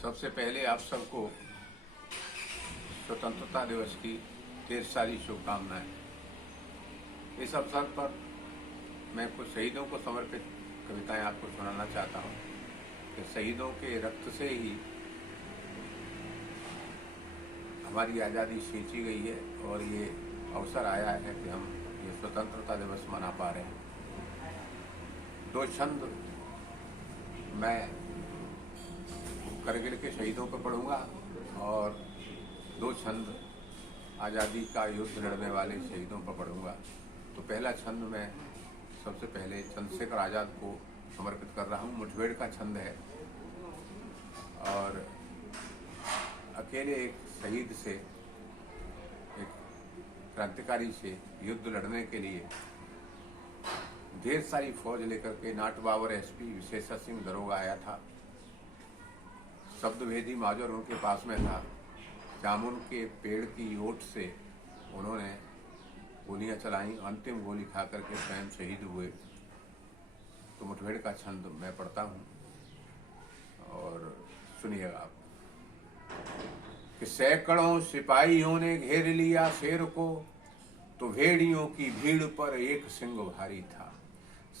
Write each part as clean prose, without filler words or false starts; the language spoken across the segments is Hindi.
सबसे पहले आप सबको स्वतंत्रता दिवस की ढेर सारी शुभकामनाएं। इस अवसर पर मैं कुछ शहीदों को समर्पित कविताएं आपको सुनाना चाहता हूं कि शहीदों के रक्त से ही हमारी आज़ादी खींची गई है और ये अवसर आया है कि हम ये स्वतंत्रता दिवस मना पा रहे हैं। दो छंद मैं करगिल के शहीदों पर पढ़ूंगा और दो छंद आज़ादी का युद्ध लड़ने वाले शहीदों पर पढ़ूंगा। तो पहला छंद मैं सबसे पहले चंद्रशेखर आज़ाद को समर्पित कर रहा हूँ। मुठभेड़ का छंद है और अकेले एक शहीद से, एक क्रांतिकारी से युद्ध लड़ने के लिए ढेर सारी फौज लेकर के नाट बाबर एसपी विशेषा सिंह दरोगा आया था। शब्दभेदी माजर उनके पास में था। जामुन के पेड़ की ओट से उन्होंने गोलियां चलाई, अंतिम गोली खा करके स्वयं शहीद हुए। तो मुठभेड़ का छंद मैं पढ़ता हूँ और सुनिएगा आप कि सैकड़ों सिपाहियों ने घेर लिया शेर को, तो भेड़ियों की भीड़ पर एक सिंह भारी था।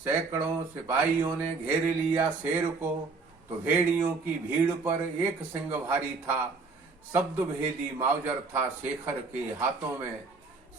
सैकड़ों सिपाहियों ने घेर लिया शेर को, तो भेड़ियों की भीड़ पर एक सिंह भारी था। शब्द भेदी मावजर था शेखर के हाथों में,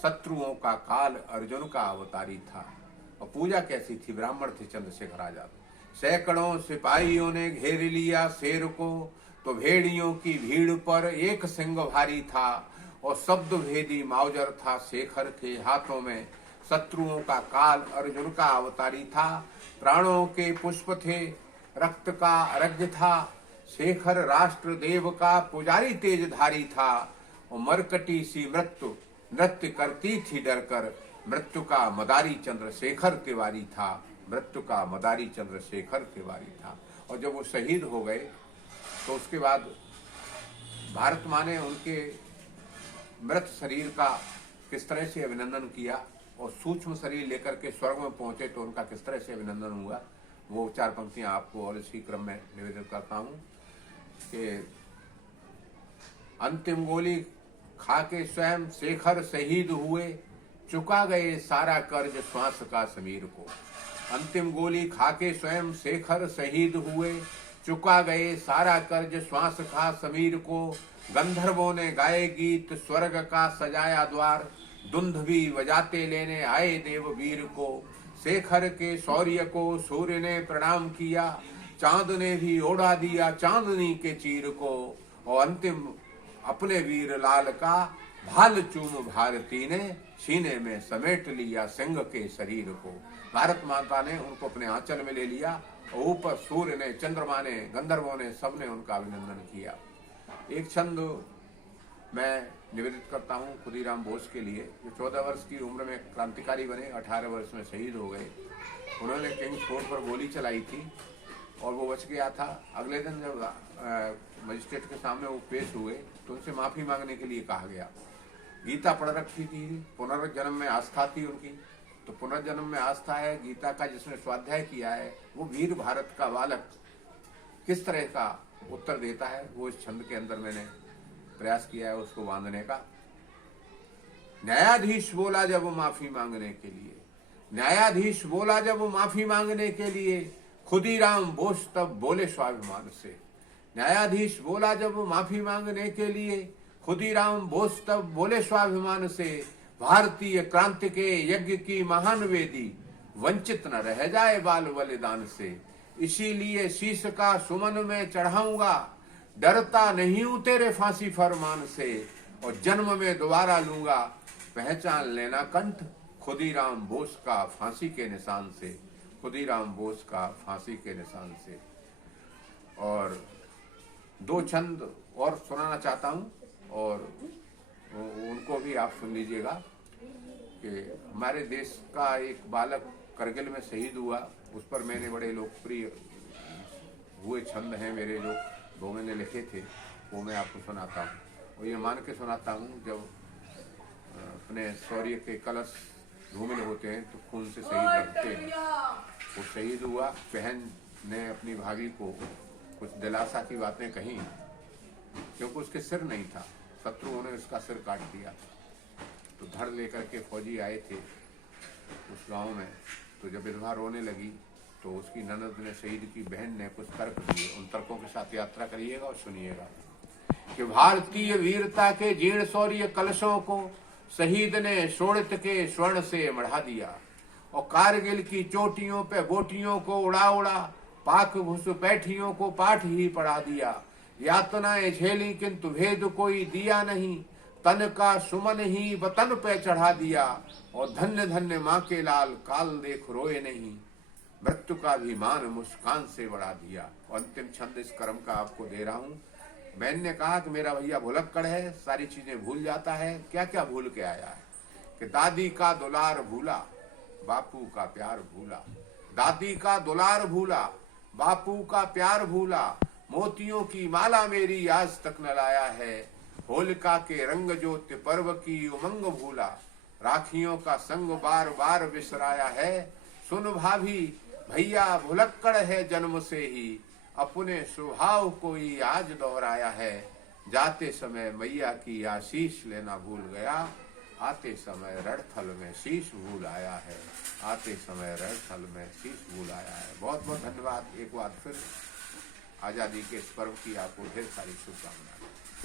शत्रुओं का काल अर्जुन का अवतारी था। और पूजा कैसी थी, ब्राह्मण थे चंद्रशेखर आजाद। सैकड़ों सिपाहियों ने घेर लिया शेर को, तो भेड़ियों की भीड़ पर एक सिंह भारी था। और शब्द भेदी मावजर था शेखर के हाथों में, शत्रुओं का काल अर्जुन का अवतारी था। प्राणों के पुष्प थे, रक्त का अर्घ्य था, शेखर राष्ट्र देव का पुजारी तेजधारी था। और मरकटी सी मृत्यु नृत्य करती थी डरकर, मृत्यु का मदारी चंद्रशेखर तिवारी था। मृत्यु का मदारी चंद्रशेखर तिवारी था। और जब वो शहीद हो गए तो उसके बाद भारत माँ ने उनके मृत शरीर का किस तरह से अभिनंदन किया और सूक्ष्म शरीर लेकर के स्वर्ग में पहुंचे तो उनका किस तरह से अभिनंदन हुआ, वो चार पंक्तियां आपको और इसी क्रम में निवेदित करता हूं कि अंतिम गोली खा के स्वयं शेखर शहीद हुए, चुका गए सारा कर्ज श्वास का समीर को। अंतिम गोली खा के स्वयं शेखर शहीद हुए, चुका गए सारा कर्ज श्वास का समीर को। गंधर्वों ने गाए गीत स्वर्ग का सजाया द्वार, दुंदुभी बजाते लेने आए देव वीर को। शेखर के शौर्य को सूर्य ने प्रणाम किया, चांद ने भी ओढ़ा दिया चांदनी के चीर को। और अंतिम अपने वीर लाल का भाल चूम भारती ने, सीने में समेट लिया सिंह के शरीर को। भारत माता ने उनको अपने आंचल में ले लिया और ऊपर सूर्य ने, चंद्रमा ने, गंधर्वों ने, सबने उनका अभिनंदन किया। एक छंद मैं निवेदित करता हूँ खुदीराम बोस के लिए, जो 14 वर्ष की उम्र में क्रांतिकारी बने, 18 वर्ष में शहीद हो गए। उन्होंने किंग्स कोर्ट पर गोली चलाई थी और वो बच गया था। अगले दिन जब मजिस्ट्रेट के सामने वो पेश हुए तो उनसे माफी मांगने के लिए कहा गया। गीता पढ़ रखी थी, पुनर्जन्म में आस्था थी उनकी, तो पुनर्जन्म में आस्था है। गीता का जिसने स्वाध्याय किया है वो वीर भारत का बालक किस तरह का उत्तर देता है, वो इस छंद के अंदर मैंने प्रयास किया है उसको बांधने का। न्यायाधीश बोला जब माफी मांगने के लिए, न्यायाधीश बोला जब माफी मांगने के लिए, खुदीराम बोस तब बोले स्वाभिमान से। न्यायाधीश बोला जब माफी मांगने के लिए, खुदीराम बोस तब बोले स्वाभिमान से। भारतीय क्रांति के यज्ञ की महान वेदी, वंचित न रह जाए बाल बलिदान से। इसीलिए शीश का सुमन में चढ़ाऊंगा, डरता नहीं हूं तेरे फांसी फरमान से। और जन्म में दोबारा लूंगा पहचान लेना कंठ, खुदीराम बोस का फांसी के निशान से। खुदीराम बोस का फांसी के निशान से। और दो छंद और सुनाना चाहता हूं और उनको भी आप सुन लीजिएगा कि हमारे देश का एक बालक करगिल में शहीद हुआ, उस पर मैंने बड़े लोकप्रिय हुए छंद हैं मेरे, जो मैंने लिखे थे, वो मैं आपको सुनाता हूँ। और ये मान के सुनाता हूँ, जब अपने शौर्य के कलश धूमिल होते हैं तो खून से शहीद रखते हैं। वो शहीद हुआ, बहन ने अपनी भाभी को कुछ दिलासा की बातें कही क्योंकि उसके सिर नहीं था, शत्रुओं ने उसका सिर काट दिया। तो धड़ लेकर के फौजी आए थे उस गांव में। तो जब विधवा रोने लगी तो उसकी ननद ने, शहीद की बहन ने कुछ तर्क दिए। उन तर्कों के साथ यात्रा करिएगा और सुनिएगा कि भारतीय वीरता के जीर्ण शौर्य कलशों को शहीद ने शोणित के स्वर्ण से मढ़ा दिया, और कारगिल की चोटियों पे गोटियों को उड़ा उड़ा पाक घुसपैठियों को पाठ ही पढ़ा दिया। यातनाएं झेली किंतु भेद कोई दिया नहीं, तन का सुमन ही वतन पे चढ़ा दिया, और धन्य धन्य माँ के लाल काल देख रोए नहीं, मृत्यु का भी मान मुस्कान से बढ़ा दिया। और अंतिम छंद इस कर्म का आपको दे रहा हूँ। मैंने ने कहा कि मेरा भैया भुलक्कड़ है, सारी चीजें भूल जाता है। क्या क्या भूल के आया है कि दादी का दुलार भूला, बापू का प्यार भूला। दादी का दुलार भूला, बापू का प्यार भूला, मोतियों की माला मेरी आज तक न लाया है। होलिका के रंग ज्योति पर्व की उमंग भूला, राखियों का संग बार बार बिसराया है। सुन भाभी भैया भुलक्कड़ है जन्म से ही, अपने स्वभाव को ही आज दोहराया है। जाते समय मैया की आशीष लेना भूल गया, आते समय रणथल में शीश भूल आया है। आते समय रणथल में शीश भूल आया है। बहुत बहुत धन्यवाद। एक बार फिर आजादी के इस पर्व की आपको ढेर सारी शुभकामनाएं।